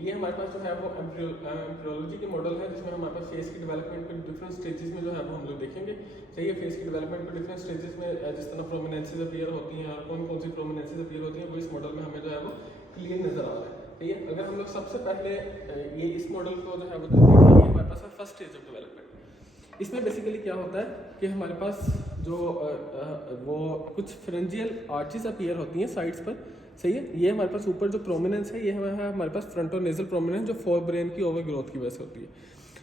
ये हमारे पास जो है वो एम्ब्रियोलॉजी के मॉडल है, जिसमें हमारे पास फेस की डेवलपमेंट के डिफरेंट स्टेजेस में जो है वो हम लोग देखेंगे। सही है, फेस की डेवलपमेंट के डिफरेंट स्टेजेस में जिस तरह प्रोमिनेंसेस अपीयर होती हैं और कौन कौन सी प्रोमिनेंसेस अपीयर होती हैं, वो इस मॉडल में हमें जो है वो क्लियर नजर आ रहा है। ठीक है, अगर हम लोग सबसे पहले ये इस मॉडल को जो है वो देखेंगे, ये हमारे पास है फर्स्ट स्टेज ऑफ डेवलपमेंट। इसमें बेसिकली क्या होता है कि हमारे पास जो वो कुछ फ्रेंजियल आर्चेस अपीयर होती हैं साइड्स पर। सही है, ये हमारे पास ऊपर जो प्रोमिनेंस है ये है हमारे पास फ्रंटोनेजल प्रोमिनेंस, जो फोर ब्रेन की ओवर ग्रोथ की वजह से होती है।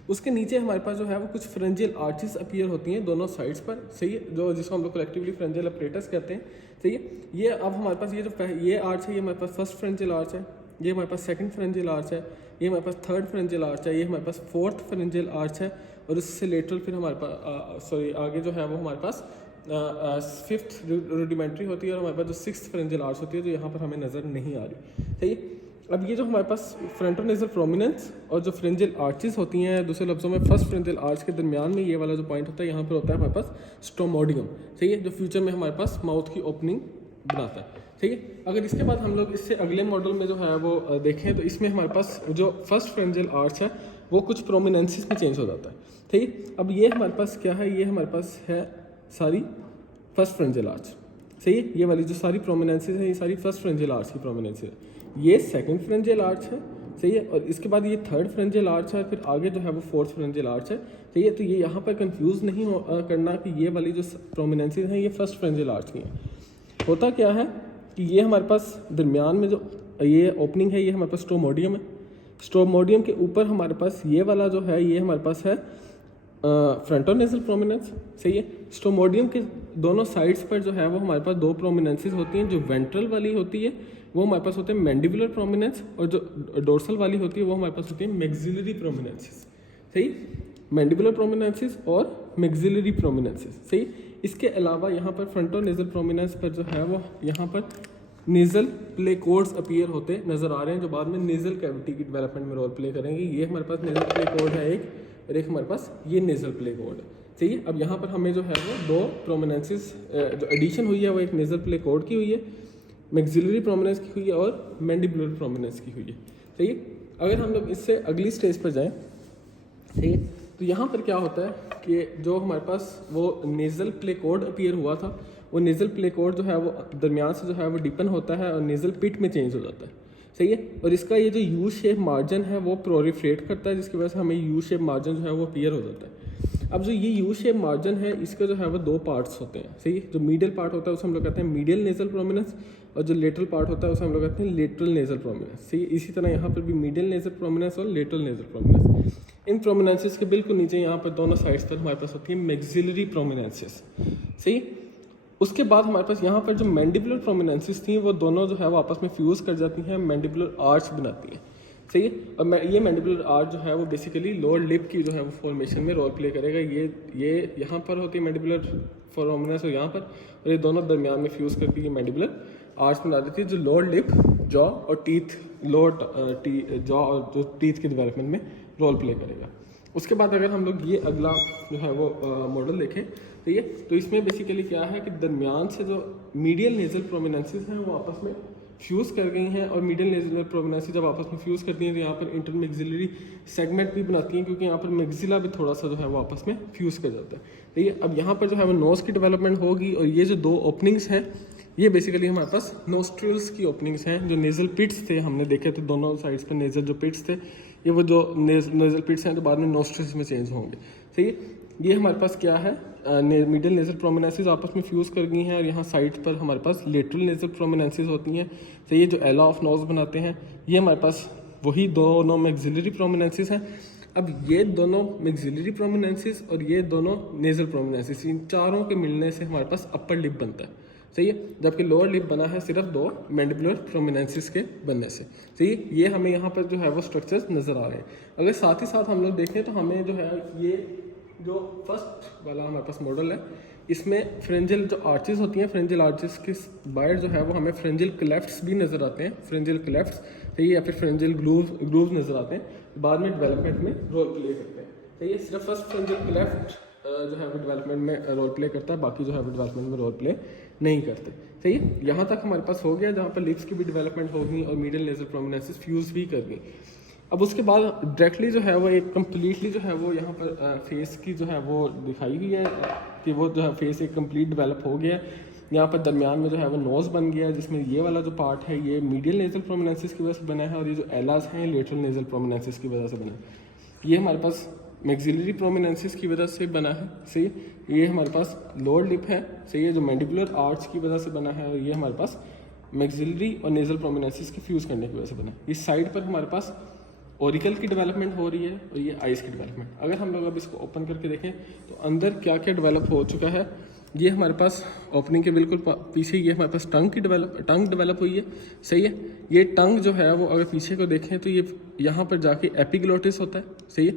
उसके नीचे हमारे पास जो है वो कुछ फ्रेंजियल आर्चेस अपीयर होती हैं दोनों साइड्स पर। सही है, जो जिसको हम लोग कलेक्टिवली फ्रेंजियल अपरेटस कहते हैं। सही है, ये अब हमारे पास ये जो ये आर्च है, ये हमारे पास फर्स्ट फ्रेंजियल आर्च है, ये हमारे पास सेकंड फ्रेंजियल आर्च है, ये हमारे पास थर्ड फ्रेंजियल आर्च है, ये हमारे पास फोर्थ फ्रेंजियल आर्च है, और उससे लेटरल फिर हमारे पास आगे जो है वो हमारे पास फिफ्थ रूडिमेंट्री होती है, और हमारे पास जो सिक्स्थ फ्रेंजियल आर्च होती है जो यहाँ पर हमें नज़र नहीं आ रही। सही है, अब ये जो हमारे पास फ्रंटोनेजल प्रोमिनेंस और जो फ्रेंजियल आर्चेस होती हैं, दूसरे लफ्जों में फर्स्ट फ्रेंजियल आर्च के दरमियान में ये वाला जो पॉइंट होता है, यहाँ पर होता है हमारे पास स्टोमोडियम। सही है, जो फ्यूचर में हमारे पास माउथ की ओपनिंग बनाता है। ठीक है, अगर इसके बाद हम लोग इससे अगले मॉडल में जो है वो देखें, तो इसमें हमारे पास जो फर्स्ट फ्रेंजियल आर्च है वो कुछ प्रोमिनेंसेस में चेंज हो जाता है। ठीक है, अब ये हमारे पास क्या है, ये हमारे पास है सारी फर्स्ट फ्रेंजियल आर्च। सही है, ये वाली जो सारी प्रोमिनेंसेस है ये सारी फर्स्ट फ्रेंजियल आर्च की प्रोमिनेंसेस है। ये सेकंड फ्रेंजियल आर्च है। सही है, और इसके बाद ये थर्ड फ्रेंजियल आर्च है, फिर आगे जो है वो फोर्थ फ्रेंजियल आर्च है। सही है, तो ये यहाँ पर कंफ्यूज नहीं करना कि ये वाली जो प्रोमिनेंसेस हैं ये फर्स्ट फ्रेंजियल आर्च की हैं। होता क्या है कि ये हमारे पास दरमियान में जो ये ओपनिंग है ये हमारे पास स्टोमोडियम है। स्टोमोडियम के ऊपर हमारे पास ये वाला जो है ये हमारे पास है फ्रंटोनेजल प्रोमिनेंस। सही है, स्टोमोडियम के दोनों साइड्स पर जो है वो हमारे पास दो प्रोमिनेंसेस होती हैं। जो वेंट्रल वाली होती है वो हमारे पास होते हैं मैंडिबुलर प्रोमिनेंस, और जो डोर्सल वाली होती है वो हमारे पास होती है मैक्सिलरी प्रोमिनेंसेस। सही, मैंडिबुलर प्रोमिनेंसेस और मैक्सिलरी प्रोमिनेंसेस। सही, इसके अलावा यहाँ पर फ्रंटोनेजल प्रोमिनेंस पर जो है वो यहाँ पर नेजल प्ले कोड्स अपीयर होते नजर आ रहे हैं, जो बाद में नेजल कैविटी की डेवलपमेंट में रोल प्ले करेंगे। ये हमारे पास नेजल प्ले कोड है एक, और एक हमारे पास ये नेजल प्ले कोड है। सही है, अब यहाँ पर हमें जो है वो दो प्रोमिनेंसेस जो एडिशन हुई है वो एक नेजल प्ले कोड की हुई है, मैक्सिलरी प्रोमिनेंस की हुई है, और मैंडिबुलर प्रोमिनेंस की हुई है। सही है, अगर हम लोग इससे अगली स्टेज पर जाएँ, सही है, तो यहाँ पर क्या होता है कि जो हमारे पास वो नेजल प्ले कोड अपीयर हुआ था, वो नेजल प्ले कोड जो है वो दरमियान से जो है वो डिपन होता है और नेजल पिट में चेंज हो जाता है। सही है, और इसका ये जो यू शेप मार्जिन है वो प्रोरिफ्रेट करता है, जिसकी वजह से हमें यू शेप मार्जिन जो है वो अपीयर हो जाता है। अब जो ये यू शेप मार्जिन है इसका जो है वो दो पार्ट्स होते हैं। सही है, जो मीडियल पार्ट होता है उसे हम लोग कहते हैं मीडियल नेजल प्रोमिनेंस, और जो लेटरल पार्ट होता है उसे हम लोग कहते हैं लेटरल नेजल प्रोमिनेंस। सही, इसी तरह यहाँ पर भी मीडियल नेजल प्रोमिनेंस और लेटरल नेजल प्रोमिनेंस। इन प्रोमिनेंसेस के बिल्कुल नीचे यहाँ पर दोनों साइड्स पर हमारे पास होती है मैक्सिलरी प्रोमिनेंसेस। सही, उसके बाद हमारे पास यहाँ पर जो मैंडिबुलर प्रोमिनेंसेस थी वो दोनों जो है वो आपस में फ्यूज़ कर जाती हैं, मैंडिबुलर आर्च बनाती हैं। सही है, और ये मैंडिबुलर आर्च जो है वो बेसिकली लोअर लिप की जो है वो फॉर्मेशन में रोल प्ले करेगा। ये यहाँ पर होती है मैंडिबुलर प्रोमिनेंस, और यहाँ पर, और ये दोनों दरमियान में फ्यूज़ करके ये मैंडिबुलर आर्च बना देती है, जो लोअर लिप, जॉ और टीथ, लोअर जॉ और जो टीथ के डेवलपमेंट में रोल प्ले करेगा। उसके बाद अगर हम लोग ये अगला जो है वो मॉडल देखें, तो ये तो इसमें बेसिकली क्या है कि दरमियान से जो मीडियल नेजल प्रोमिनेंसेस हैं वो आपस में फ्यूज़ कर गई हैं, और मीडियल नेजल प्रोमिनेंसेस जब आपस में फ्यूज़ करती हैं तो यहाँ पर इंटरमैक्सिलरी सेगमेंट भी बनाती हैं, क्योंकि यहाँ पर मैक्सिला भी थोड़ा सा जो है वो आपस में फ्यूज़ कर जाता है। तो ये अब यहाँ पर जो है वो नोज़ की डेवलपमेंट होगी, और ये जो दो ओपनिंग्स हैं ये बेसिकली हमारे पास नोस्ट्रिल्स की ओपनिंग्स हैं। जो नेजल पिट्स थे हमने देखे तो दोनों साइड्स पर नेजल जो पिट्स थे, ये वो जो नेजल पिट्स हैं तो बाद में नोस्ट्रिल्स में चेंज होंगे। सही है, ये हमारे पास क्या है, मिडिल नेजल प्रोमिनेंसेस आपस में फ्यूज़ कर गई हैं, और यहाँ साइड पर हमारे पास लेटरल नेजल प्रोमिनेंसेस होती हैं। तो ये जो एला ऑफ नोज बनाते हैं ये हमारे पास वही दोनों मैक्सिलरी प्रोमिनेंसेस हैं। अब ये दोनों मैक्सिलरी प्रोमिनेंसेस और ये दोनों नेजल प्रोमिनेंसेस, इन चारों के मिलने से हमारे पास अपर लिप बनता है। सही है, जबकि लोअर लिप बना है सिर्फ दो मैंडिबुलर प्रोमिनेंसेस के बनने से। सही है, ये हमें यहाँ पर जो है वो स्ट्रक्चर्स नज़र आ रहे हैं। अगर साथ ही साथ हम लोग देखें तो हमें जो है ये जो फर्स्ट वाला हमारे पास मॉडल है इसमें फ्रेंजियल जो आर्चेस होती हैं, फ्रेंजियल आर्चेस के बाहर जो है वो हमें फ्रेंजियल क्लेफ्ट्स भी नज़र आते हैं, फ्रेंजियल क्लेफ्ट्स, सही है, या फिर फ्रेंजियल ग्रूव्स नज़र आते हैं, बाद में डेवलपमेंट में रोल प्ले करते हैं। सही है, सिर्फ फर्स्ट फ्रेंजियल क्लेफ्ट जो है वो डेवलपमेंट में रोल प्ले करता है, बाकी जो है वो डेवलपमेंट में रोल प्ले नहीं करते। सही है, यहाँ तक हमारे पास हो गया जहाँ पर लिप्स की भी डेवलपमेंट होगी और मीडियल नेजल प्रोमिनेंसेस फ्यूज़ भी कर गई। अब उसके बाद डायरेक्टली जो है वो एक कम्प्लीटली जो है वो यहाँ पर फेस की जो है वो दिखाई हुई है कि वो जो है फेस एक कम्प्लीट डेवलप हो गया है। यहाँ पर दरमियान में जो है वो नोज़ बन गया है, जिसमें ये वाला जो पार्ट है ये मीडियल नेज़ल प्रोमिनेंसिस की वजह से बना है, और ये जो एलास हैं लेटरल नेज़ल प्रोमिनेंसिस की वजह से बना है। ये हमारे पास मैक्सिलरी प्रोमिनेंसिस की वजह से बना है, सही। ये हमारे पास लोअर लिप है, सही है, जो मैंडिबुलर आर्च की वजह से बना है, और ये हमारे पास मैक्सिलरी और नेज़ल प्रोमिनेंसिस के फ्यूज़ करने की वजह से बना है। इस साइड पर हमारे पास ओरिकल की डेवलपमेंट हो रही है और ये आइस की डेवलपमेंट। अगर हम लोग अब इसको ओपन करके देखें तो अंदर क्या क्या डेवलप हो चुका है, ये हमारे पास ओपनिंग के बिल्कुल पीछे ये हमारे पास टंग डेवलप हुई है, सही है। ये टंग जो है वो अगर पीछे को देखें तो ये यहाँ पर जाके एपिग्लोटिस होता है, सही है।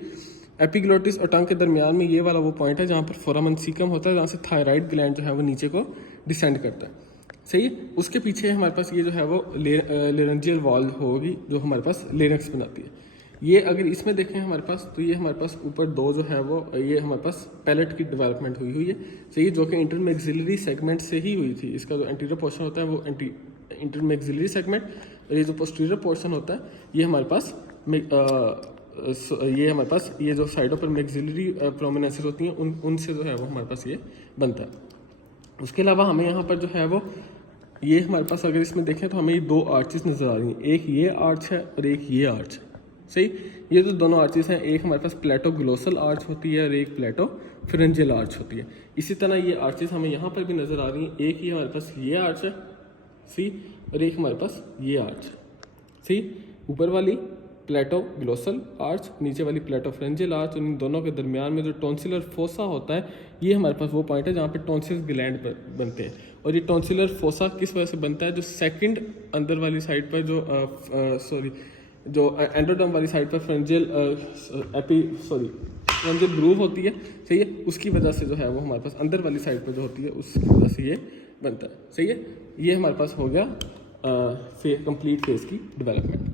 एपिग्लोटिस और टंग के दरमियान में ये वाला वो पॉइंट है जहाँ पर फोरामन सीकम होता है, जहाँ से थायराइड ग्लैंड जो है वो नीचे को डिसेंड करता है, सही है। उसके पीछे हमारे पास ये जो है वो लेरेंजियल वॉल होगी जो हमारे पास लेरेंक्स बनाती है। ये अगर इसमें देखें हमारे पास तो ये हमारे पास ऊपर दो जो है वो ये हमारे पास पैलेट की डेवलपमेंट हुई है, सही है, जो कि इंटरमैक्सिलरी सेगमेंट से ही हुई थी। इसका जो एंटीरियर पोर्शन होता है वो इंटरमैक्सिलरी सेगमेंट, और ये जो पोस्टीरियर पोर्शन होता है ये हमारे पास ये जो साइडों पर मैक्सिलरी प्रोमिनेंसेस होती हैं उनसे जो है वो हमारे पास ये बनता है। उसके अलावा हमें यहाँ पर जो है वो ये हमारे पास अगर इसमें देखें तो हमें ये दो आर्चेस नज़र आ रही हैं, एक ये आर्च है और एक ये आर्च है, सही। ये जो दोनों आर्चेस हैं, एक हमारे पास प्लेटोग्लोसल आर्च होती है और एक प्लेटोफिरेंजियल आर्च होती है। इसी तरह ये आर्चेस हमें यहाँ पर भी नज़र आ रही हैं, एक ये हमारे पास ये आर्च है, सी, और एक हमारे पास ये आर्च है, सी। ऊपर वाली प्लेटोग्लोसल आर्च, नीचे वाली प्लेटोफिरेंजियल आर्च, और इन दोनों के दरमियान में जो टॉन्सिलर फोसा होता है ये हमारे पास वो पॉइंट है जहाँ पे टॉन्सिल ग्लैंड बनते हैं। और ये टॉन्सिलर फोसा किस वजह से बनता है, जो सेकंड अंदर वाली साइड पर जो एंडोडर्म वाली साइड पर फ्रेंजियल ग्रूव होती है, सही है, उसकी वजह से जो है वो हमारे पास अंदर वाली साइड पर जो होती है उसकी वजह से ये बनता है, सही है। ये हमारे पास हो गया कंप्लीट फेस की डेवलपमेंट।